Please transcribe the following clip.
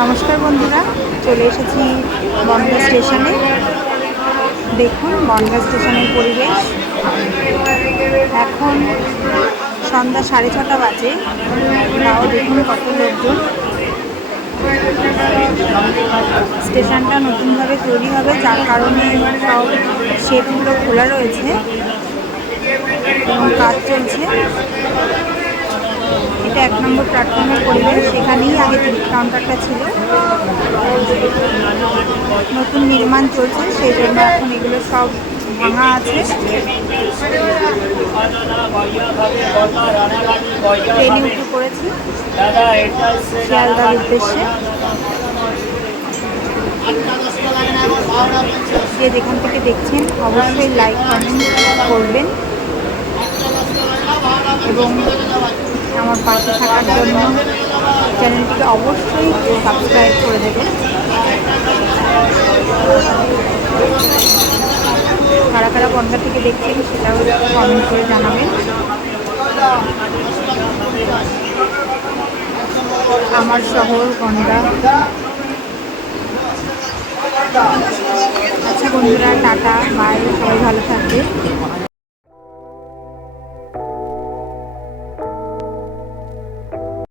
নমস্কার বন্ধুরা, চলে এসেছি বনগাঁ স্টেশনে। দেখুন বনগাঁ স্টেশনের পরিবেশ। এখন সন্ধ্যা 6:30 বাজে, তাও দেখুন কত লোকজন। স্টেশনটা নতুনভাবে তৈরি হবে, যার কারণে সব শেডগুলো খোলা রয়েছে এবং কাজ চলছে। এটা 1 নম্বর প্ল্যাটফর্মের পরিবেশ। এখানেই আগে টিকিট কাউন্টারটা ছিল, নতুন নির্মাণ চলছে, সেই জন্য এখন এগুলো সব ভাঙা আছে। ট্রেনে উঠে পড়েছি শিয়ালদার উদ্দেশ্যে। যে যেখান থেকে দেখছেন অবশ্যই লাইক কমেন্ট করবেন এবং আমার পাশে থাকার জন্য চ্যানেলটিকে অবশ্যই সাবস্ক্রাইব করে দেবেন। কারা কারা বনগাঁ থেকে দেখছেন সেটাও কমেন্ট করে জানাবেন। আমার শহর বনগাঁ। আচ্ছা বন্ধুরা, টাটা।